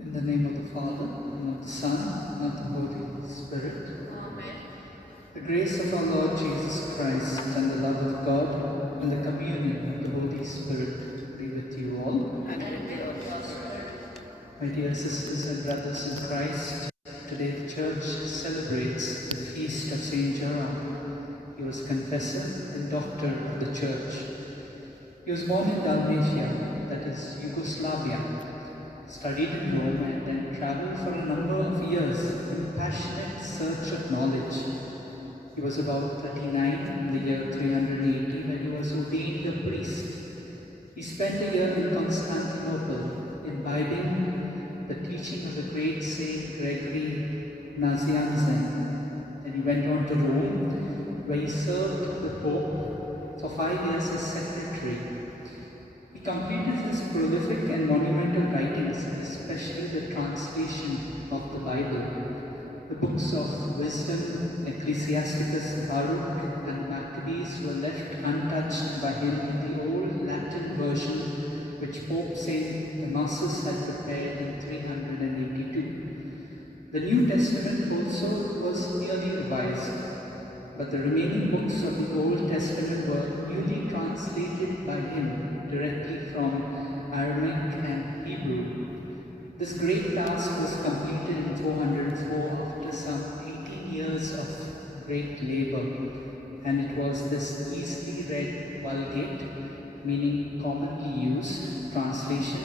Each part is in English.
In the name of the Father, and of the Son, and of the Holy Spirit. Amen. The grace of our Lord Jesus Christ, and the love of God, and the communion of the Holy Spirit be with you all. And with your spirit. My dear sisters and brothers in Christ, today the Church celebrates the feast of Saint Jerome. He was confessor and doctor of the Church. He was born in Dalmatia, that is Yugoslavia, studied in Rome, and then traveled for a number of years in passionate search of knowledge. He was about 39 in the year 380 when he was ordained a priest. He spent a year in Constantinople, imbibing the teaching of the great Saint Gregory Nazianzen. Then he went on to Rome, where he served the Pope for 5 years as secretary. He completed his prolific and monumental writings, especially the translation of the Bible. The books of wisdom, Ecclesiasticus, Baruch, and Maccabees were left untouched by him in the old Latin version, which Pope St. Damasus had prepared in 382. The New Testament also was nearly revised, but the remaining books of the Old Testament were newly translated by him directly from Aramaic and Hebrew. This great task was completed in 404 after some 18 years of great labor, and it was this easily read Vulgate, meaning commonly used, translation,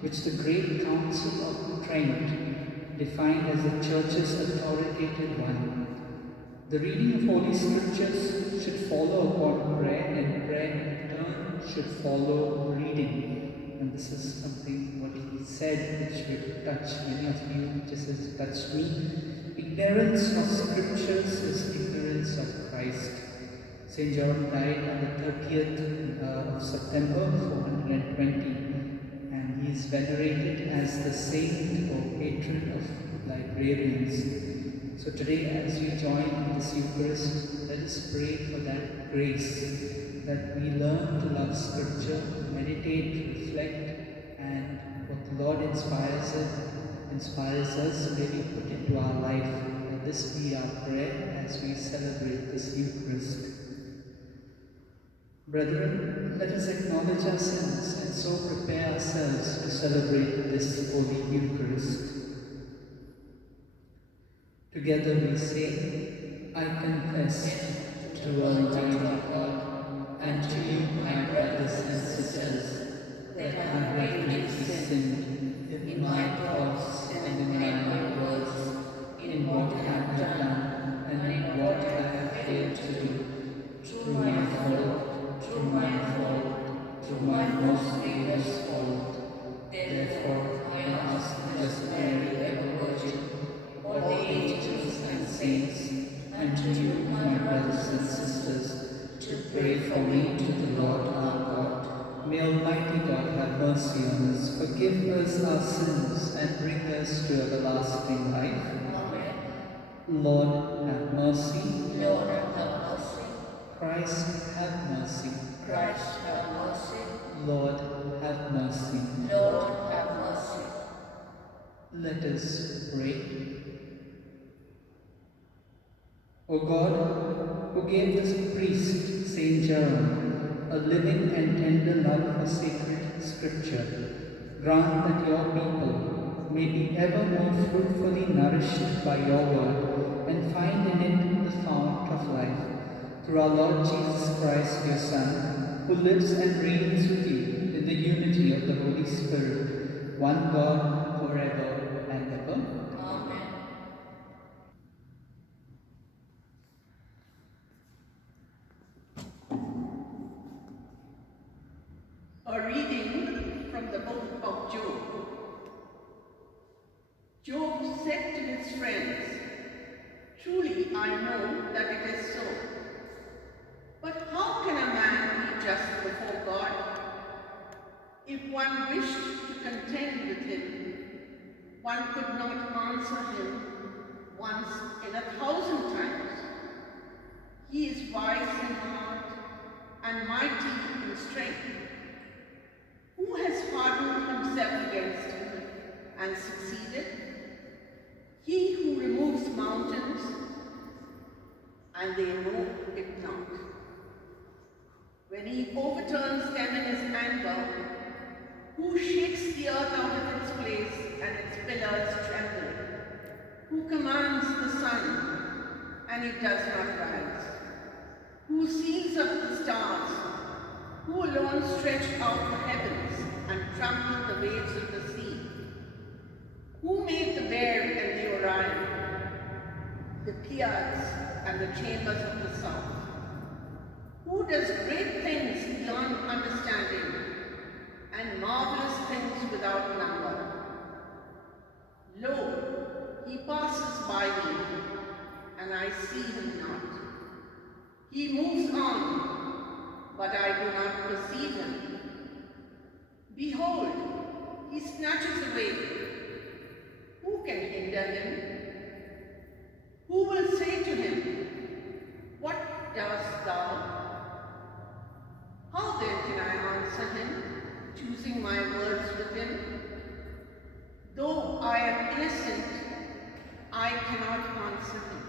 which the Great Council of Trent defined as the Church's authoritative one. The reading of Holy Scriptures should follow upon prayer, and prayer in turn should follow reading. And this is something what he said which will touch many of you, just as it touched me. Ignorance of Scriptures is ignorance of Christ. St. John died on the 30th of September 420, and he is venerated as the saint or patron of librarians. So today, as we join in this Eucharist, let us pray for that grace, that we learn to love Scripture, meditate, reflect, and what the Lord inspires us, may we put into our life. Let this be our prayer as we celebrate this Eucharist. Brethren, let us acknowledge our sins and so prepare ourselves to celebrate this Holy Eucharist. Together we say, I confess to Almighty God and to you, my brothers and sisters, that I have greatly sinned in my thoughts and in my words, in what I have done and in what I have failed to do, through my fault, through my most grievous fault. Therefore, I ask the Blessed Mary, ever Virgin, all the angels and saints, and to you, my brothers and sisters, to pray for me to the Lord our God. May Almighty God have mercy on us, forgive us our sins, and bring us to everlasting life. Amen. Lord, have mercy. Lord, have mercy. Christ, have mercy. Christ, have mercy. Lord, have mercy. Lord, have mercy. Let us pray. O God, who gave this priest, Saint Jerome, a living and tender love for sacred Scripture, grant that your people may be ever more fruitfully nourished by your word and find in it the fount of life. Through our Lord Jesus Christ, your Son, who lives and reigns with you in the unity of the Holy Spirit, one God, forever and ever. Amen. A reading from the book of Job. Job said to his friends, "Truly I know that it is so. But how can a man be just before God? If one wished to contend with him, one could not answer him once in 1,000 times. He is wise in heart and mighty in strength. Who has hardened himself against him and succeeded and they know it not. When he overturns them in his anger, who shakes the earth out of its place and its pillars tremble? Who commands the sun, and it does not rise? Who seals up the stars? Who alone stretched out the heavens and trampled the waves of the sea? Who made the bear and the Orion, the Pleiades and the chambers of the south? Who does great things beyond understanding and marvelous things without number? Lo, he passes by me, and I see him not. He moves on, but I do not perceive him. Behold, he snatches away. Who can hinder him? Who will say to him, what doest thou? How then can I answer him, choosing my words with him? Though I am innocent, I cannot answer him.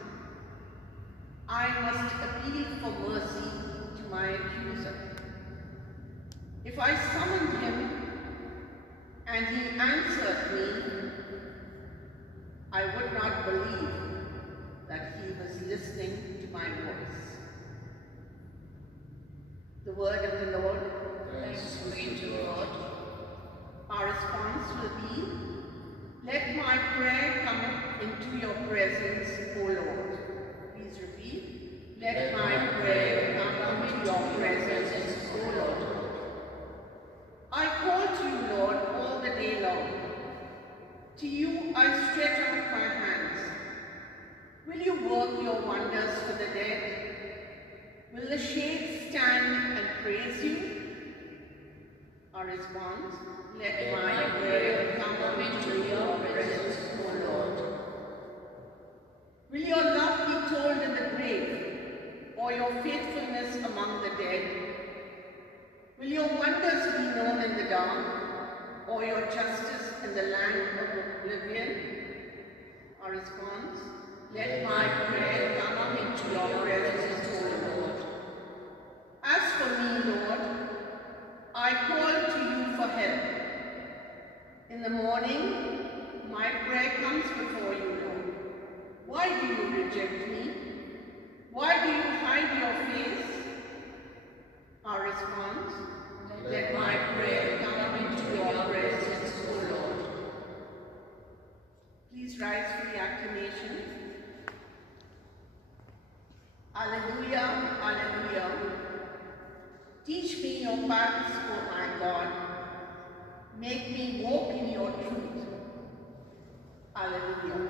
I must appeal for mercy to my accuser. If I summoned him and he answered me, I would not believe that he was listening to my voice. The word of the Lord. Thanks be to God. Our response will be, let my prayer come into your presence, O Lord. Please repeat. Let my prayer come into your presence, O Lord. I call to you, Lord, all the day long. To you I stretch out my hands. Will you work your wonders for the dead? Will the shades stand and praise you? Our response, let my prayer come into your presence, O Lord. Will your love be told in the grave, or your faithfulness among the dead? Will your wonders be known in the dark, or your justice in the land of oblivion? Our response, let my prayer come into your presence, O Lord. As for me, Lord, I call to you for help. In the morning, my prayer comes before you, Lord. Why do you reject me? Why do you hide your face? Our response, let my prayer come into your presence, O Lord. Please rise for the acclamation. Alleluia, alleluia. Teach me your paths, O my God. Make me walk in your truth. Alleluia.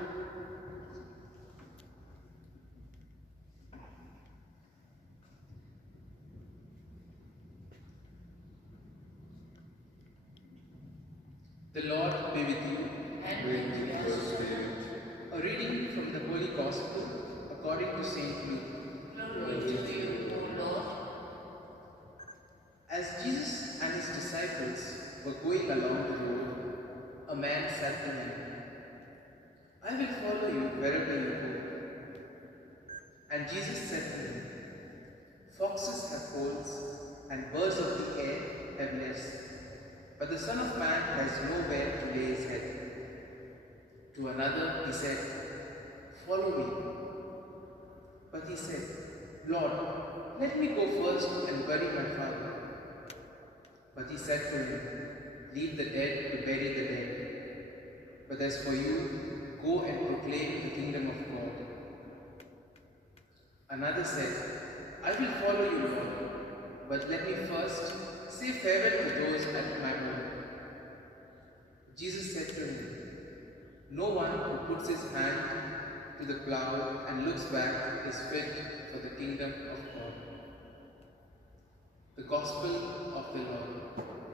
The Lord be with you. And with your spirit. A reading from the Holy Gospel according to St. Luke. Glory to you, O Lord. As Jesus and his disciples were going along the road, a man said to him, I will follow you wherever you go. And Jesus said to him, foxes have holes, and birds of the air have nests, but the Son of Man has nowhere to lay his head. To another he said, follow me. But he said, Lord, let me go first and bury my father. But he said to him, leave the dead to bury the dead. But as for you, go and proclaim the kingdom of God. Another said, I will follow you, Lord, but let me first say farewell to those at my home. Jesus said to him, no one who puts his hand to the plough and looks back is fit for the kingdom of God. The Gospel of the Lord.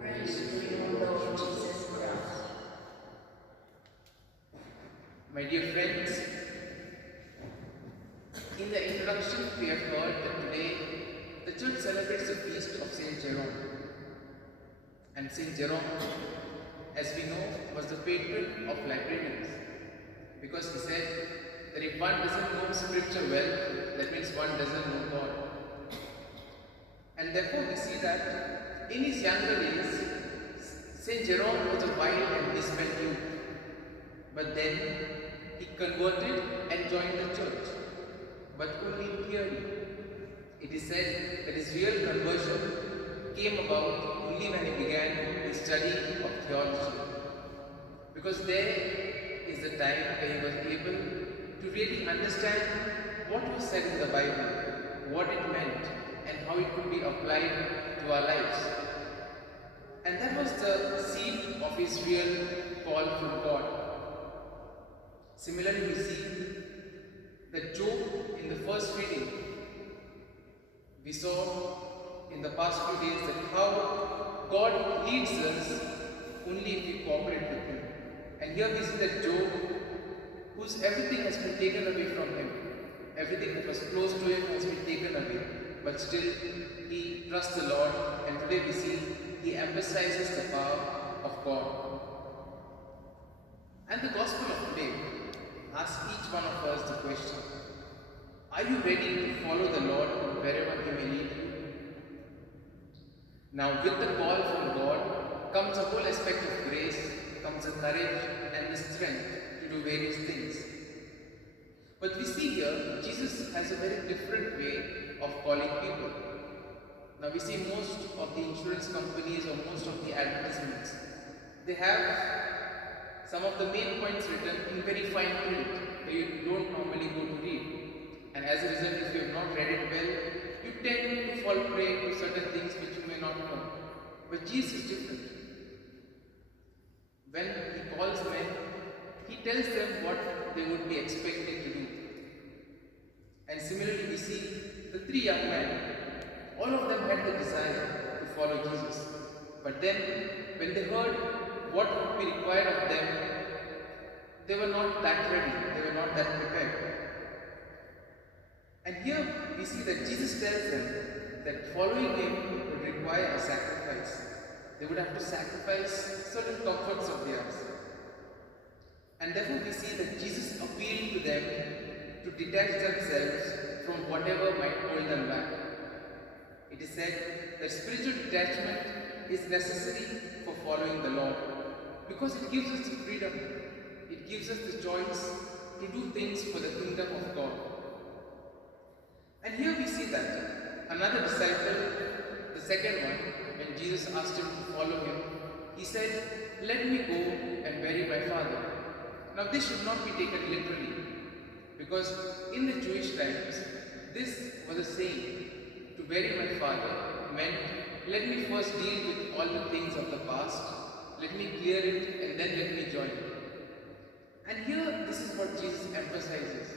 Praise to you, Lord Jesus Christ. My dear friends, in the introduction we have heard that today the church celebrates the feast of Saint Jerome. And Saint Jerome, as we know, was the patron of librarians, because he said that if one doesn't know scripture well, that means one doesn't know God. And therefore we see that in his younger days, Saint Jerome was a wild and misspent youth. But then he converted and joined the church, but only clearly. It is said that his real conversion came about only when he began his study of theology. Because there is the time where he was able to really understand what was said in the Bible, what it meant, and how it could be applied to our lives. And that was the seed of his real call from God. Similarly, we see that Job in the first reading, we saw in the past few days that how God leads us only if we cooperate with Him. And here we see that Job, whose everything has been taken away from him, everything that was close to him has been taken away, but still he trusts the Lord, and today we see he emphasizes the power of God. And the Gospel of today asks each one of us the question, are you ready to follow the Lord wherever He may lead you? Now with the call from God comes a whole aspect of grace, comes the courage and the strength to do various things. But we see here, Jesus has a very different way of calling people. Now we see most of the insurance companies or most of the advertisements, they have some of the main points written in very fine print that you don't normally go to read. And as a result, if you have not read it well, you tend to fall prey to certain things which you may not know. But Jesus is different. When He calls men, He tells them what they would be expected to do. And similarly, we see the three young men. All of them had the desire to follow Jesus. But then, when they heard what would be required of them, they were not that ready, they were not that prepared. And here we see that Jesus tells them that following Him would require a sacrifice. They would have to sacrifice certain comforts of theirs. And therefore we see that Jesus appealed to them to detach themselves from whatever might hold them back. It is said that spiritual detachment is necessary for following the Lord because it gives us the freedom, it gives us the choice to do things for the kingdom of God. And here we see that another disciple, the second one, when Jesus asked him to follow Him, he said, "Let me go and bury my father." Now this should not be taken literally, because in the Jewish times, this was a saying. To bury my father meant, let me first deal with all the things of the past, let me clear it, and then let me join. And here, this is what Jesus emphasizes.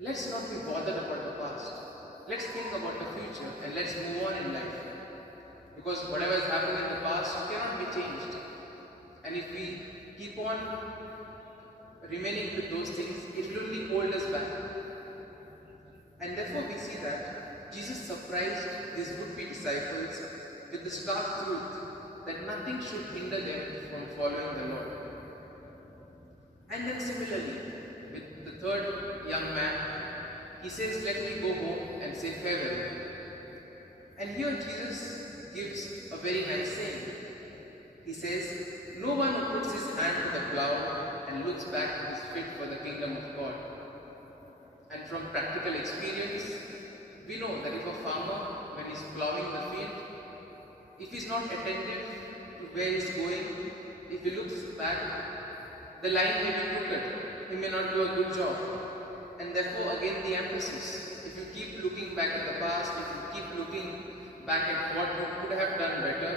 Let's not be bothered about the past. Let's think about the future and let's move on in life. Because whatever has happened in the past cannot be changed. And if we keep on remaining with those things, it will only hold us back. And therefore we see that Jesus surprised His would-be disciples with the stark truth that nothing should hinder them from following the Lord. And then similarly, with the third young man, he says, "Let me go home and say farewell." And here Jesus gives a very nice saying. He says, "No one who puts his hand to the plow and looks back is fit for the kingdom of God." And from practical experience, we know that if a farmer, when he's plowing the field, if he's not attentive to where he's going, if he looks back, the line may be crooked, he may not do a good job. And therefore again the emphasis, if you keep looking back at the past, if you keep looking back at what you could have done better,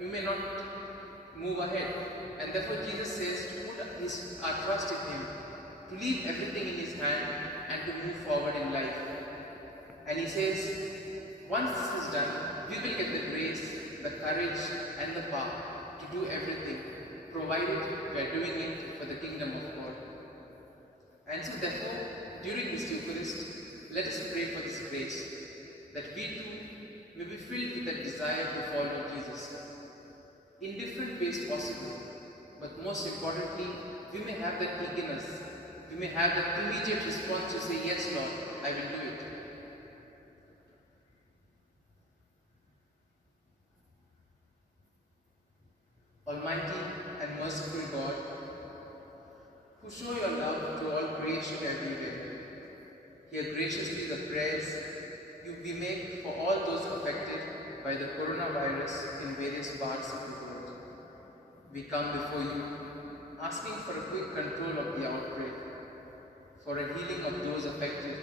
you may not move ahead. And therefore Jesus says to put our trust in Him, to leave everything in His hand and to move forward in life. And He says, once this is done, we will get the grace, the courage and the power to do everything, provided we are doing it for the kingdom of God. And so therefore, during this Eucharist, let us pray for this grace, that we too may be filled with that desire to follow Jesus in different ways possible, but most importantly, we may have that eagerness, you may have that immediate response to say, yes, Lord, I will do it. Almighty and merciful God, who show your love to all creation everywhere, hear graciously the prayers we make for all those affected by the coronavirus in various parts of the world. We come before you, asking for a quick control of the outbreak, for a healing of those affected,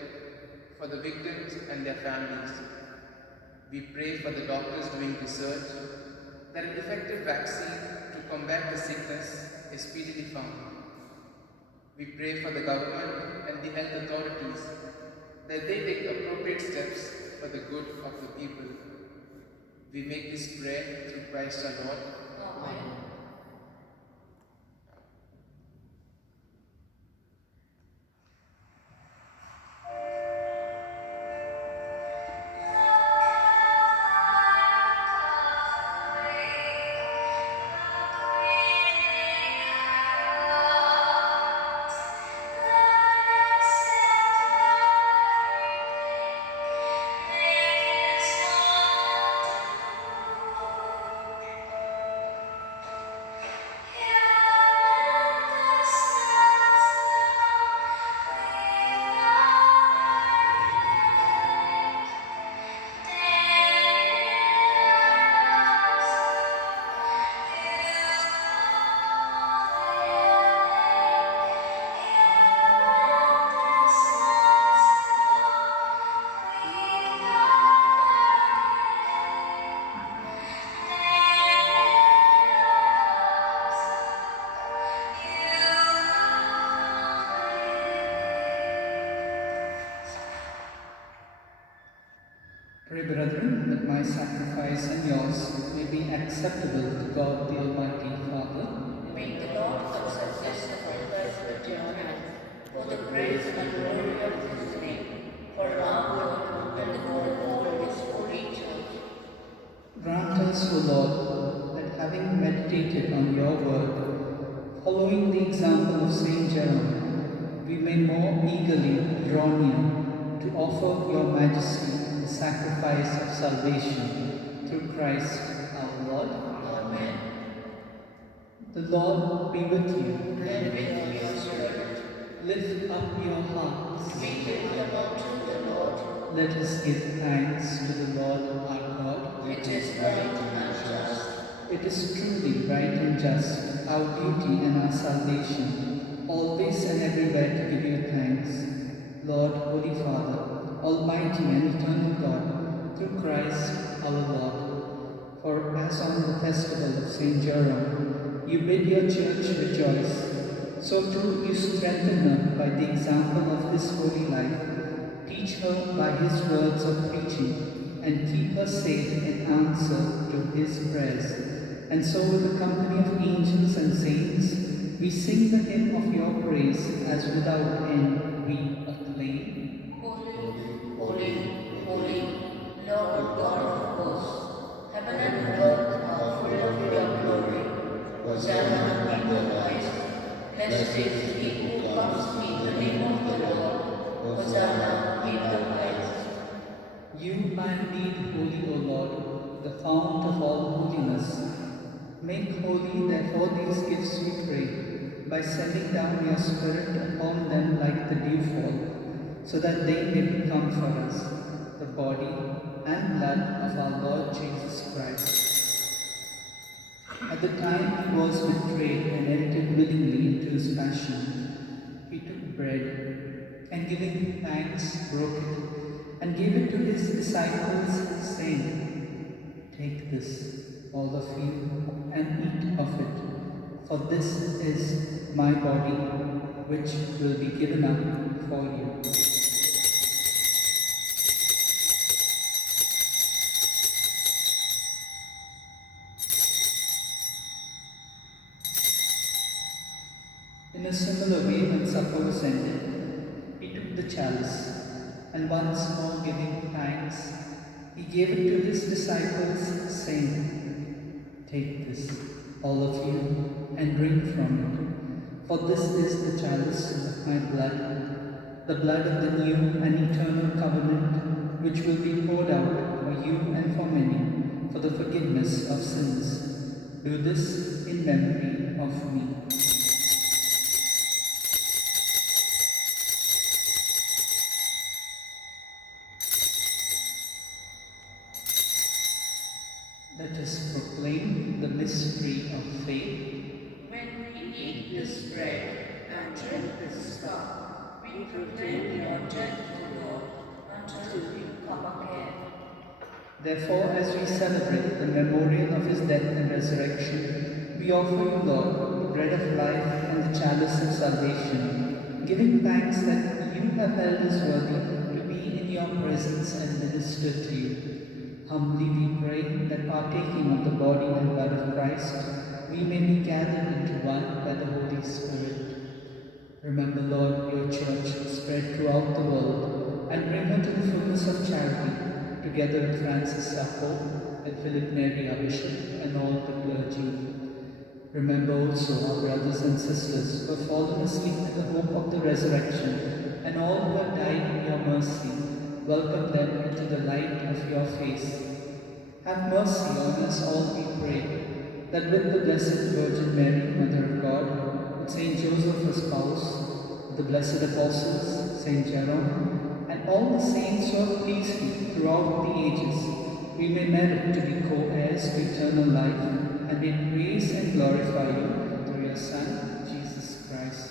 for the victims and their families. We pray for the doctors doing research, that an effective vaccine to combat the sickness is speedily found. We pray for the government and the health authorities, that they take appropriate steps for the good of the people. We make this prayer through Christ our Lord. Amen. Pray, brethren, that my sacrifice and yours may be acceptable to God the Almighty Father. May the Lord accept this sacrifice at your hands, for the praise and glory of his name, for our good and the good of all his holy church. Grant us, O Lord, that having meditated on your word, following the example of Saint Jerome, we may more eagerly draw near to offer your majesty the sacrifice of salvation through Christ our Lord. Amen. The Lord be with you. And with your spirit, Lift up your hearts. we lift them up to the Lord. Let us give thanks to the Lord our God. It is right and just. It is truly right and just, our duty and our salvation, always and everywhere to give you thanks, Lord, Holy Father, Almighty and eternal God, through Christ our Lord. For as on the festival of Saint Jerome, you bid your church rejoice, so too you strengthen her by the example of his holy life. Teach her by his words of preaching, and keep her safe in answer to his prayers. And so with the company of angels and saints, we sing the hymn of your praise, as without end we acclaim. Holy, holy, holy, Lord God of hosts, heaven and earth are full of your glory. Hosanna in the highest. Blessed is he who comes in the name of the Lord. Hosanna in the highest. You are indeed holy, O Lord, the fount of all holiness. Make holy, therefore, these gifts, we pray, by sending down your Spirit upon them like the dewfall, so that they may become for us the body and blood of our Lord Jesus Christ. At the time he was betrayed and entered willingly into his passion, he took bread, and giving thanks, broke it, and gave it to his disciples, saying, "Take this, all of you, and eat of it, for this is my body, which will be given up for you." In a similar way, when supper was ended, he took the chalice, and once more giving thanks, he gave it to his disciples, saying, "Take this, all of you, and drink from it, For this is the chalice of my blood, the blood of the new and eternal covenant, which will be poured out for you and for many, for the forgiveness of sins. Do this in memory of me. Let us proclaim the mystery of faith. When we eat this bread and drink this cup, we proclaim your death, O Lord, until you come again. Therefore, as we celebrate the memorial of his death and resurrection, we offer you, Lord, the bread of life and the chalice of salvation, giving thanks that you have held us worthy to be in your presence and minister to you. Humbly we pray that partaking of the body and blood of Christ, we may be gathered into one by the Holy Spirit. Remember, Lord, your church spread throughout the world, and bring her to the fullness of charity, together with Francis our Pope, and Philip Neri our Bishop, and all the clergy. Remember also our brothers and sisters who have fallen asleep in the hope of the resurrection, and all who have died in your mercy. Welcome them into the light of your face. Have mercy on us all, we pray, that with the Blessed Virgin Mary, Mother of God, with Saint Joseph her spouse, with the blessed apostles, Saint Jerome, and all the saints who have pleased you throughout the ages, we may merit to be co-heirs to eternal life, and may praise and glorify you through your Son, Jesus Christ.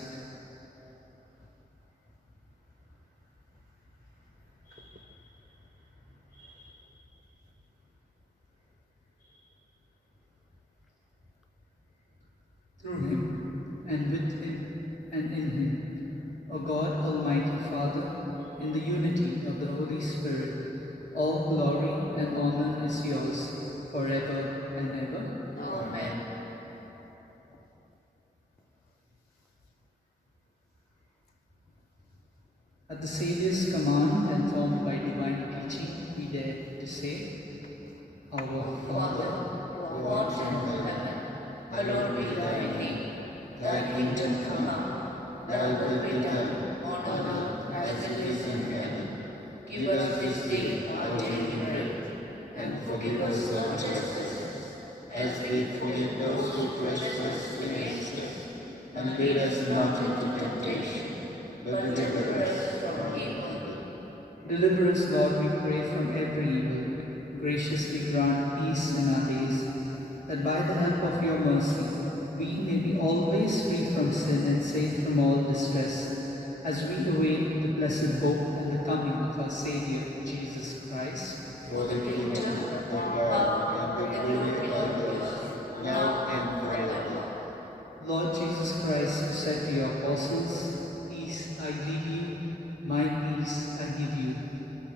Through him, and with him, and in him, O God, Almighty Father, in the unity of the Holy Spirit, all glory and honor is yours, forever and ever. Amen. At the Saviour's command and formed by divine teaching, we dare to say, Our Father, who art in heaven, hallowed be thy name. Thy kingdom come, thy will be done on earth as it is in heaven. Give us this day our daily bread, and forgive us our trespasses, as we forgive those who trespass against us. And lead us not into temptation, but deliver us from evil. deliver us, Lord, we pray, from every evil. Graciously grant peace in our days, that by the help of your mercy, we may be always free from sin and safe from all distress, as we await the blessed hope and the coming of our Saviour, Jesus Christ. For the kingdom, the power, and the glory are yours, now and forever. Lord Jesus Christ, who said to your apostles, Peace I leave you, my peace I give you,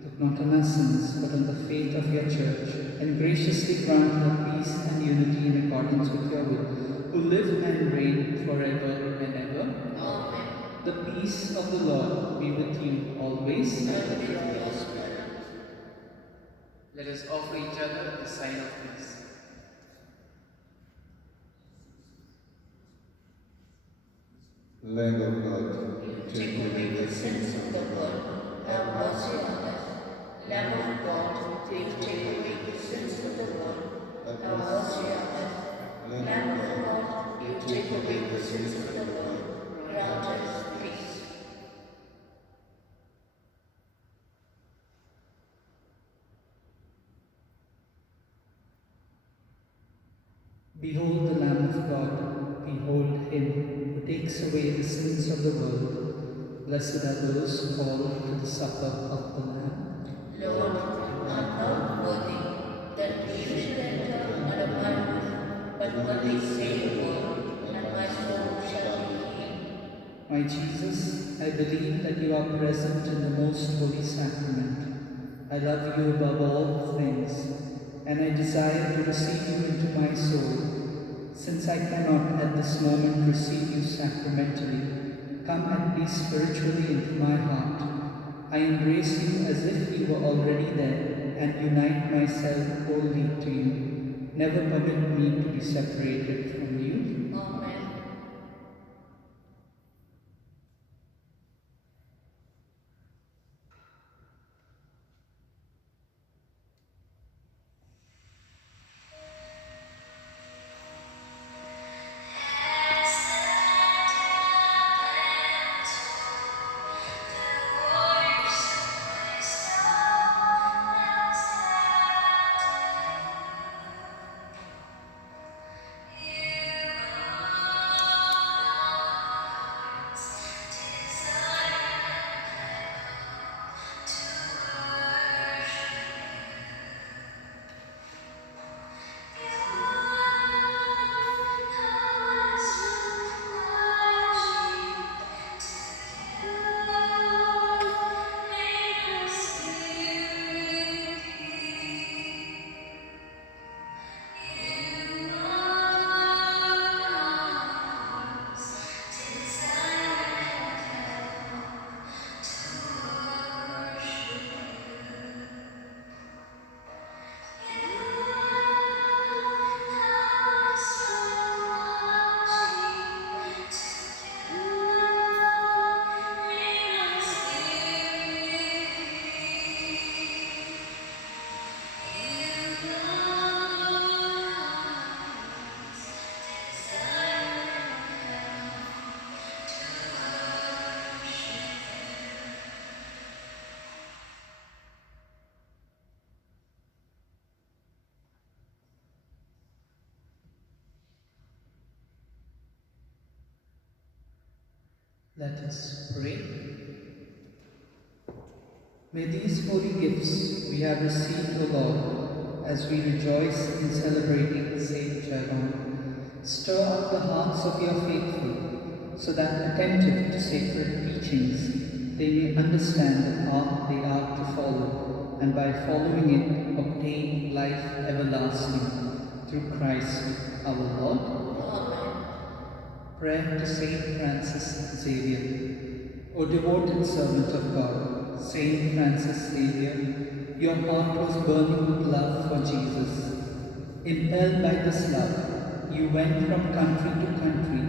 look not on our sins, but on the faith of your church, and graciously grant her peace and unity in accordance with your will, who live and reign forever and ever. Amen. The peace of the Lord be with you always. And with your spirit. Let us offer each other the sign of peace. Lamb of God, You take away the sins of the world, have mercy on us. Lamb of God, you take away the sins of the world, have mercy on us. Lamb of God, you take away the sins of the world, grant us peace. Behold the Lamb of God, behold him who takes away the sins of the world. Blessed are those called to the supper of the Lamb. Lord, I am not worthy that you should enter under my roof, but only say a word, and my soul shall be healed. My Jesus, I believe that you are present in the most holy sacrament. I love you above all things, and I desire to receive you into my soul. Since I cannot at this moment receive you sacramentally, come at least spiritually into my heart. I embrace you as if you were already there, and unite myself wholly to you. Never permit me to be separated from you. Amen. Let us pray. May these holy gifts we have received, O Lord, as we rejoice in celebrating Saint Jerome, stir up the hearts of your faithful, so that attentive to sacred teachings, they may understand the path they are to follow, and by following it, obtain life everlasting. Through Christ our Lord. Amen. Prayer to Saint Francis Xavier. O devoted servant of God, Saint Francis Xavier, your heart was burning with love for Jesus. Impelled by this love, you went from country to country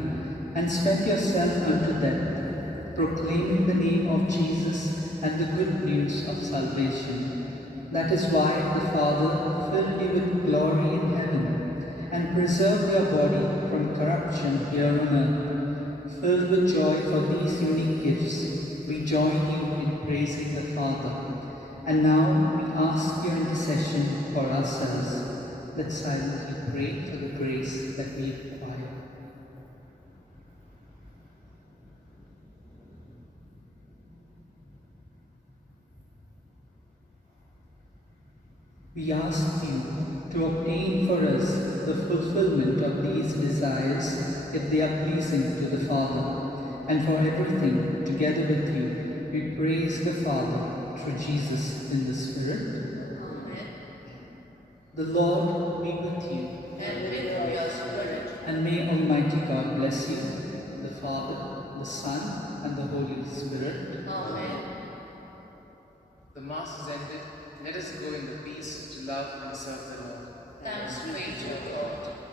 and spent yourself unto death, proclaiming the name of Jesus and the good news of salvation. That is why the Father filled you with glory in heaven and preserved your body from corruption here on earth. Filled with joy for these unique gifts, we join you in praising the Father. And now we ask your intercession for ourselves. Let's silently pray for the grace that we require. We ask you to obtain for us the fulfillment of these desires if they are pleasing to the Father, and for everything, together with you, we praise the Father through Jesus in the Spirit. Amen. The Lord be with you, And with your spirit. and may Almighty God bless you, the Father, the Son, and the Holy Spirit. Amen. The Mass is ended. Let us go in the peace to love and serve the Lord. Thanks be to God.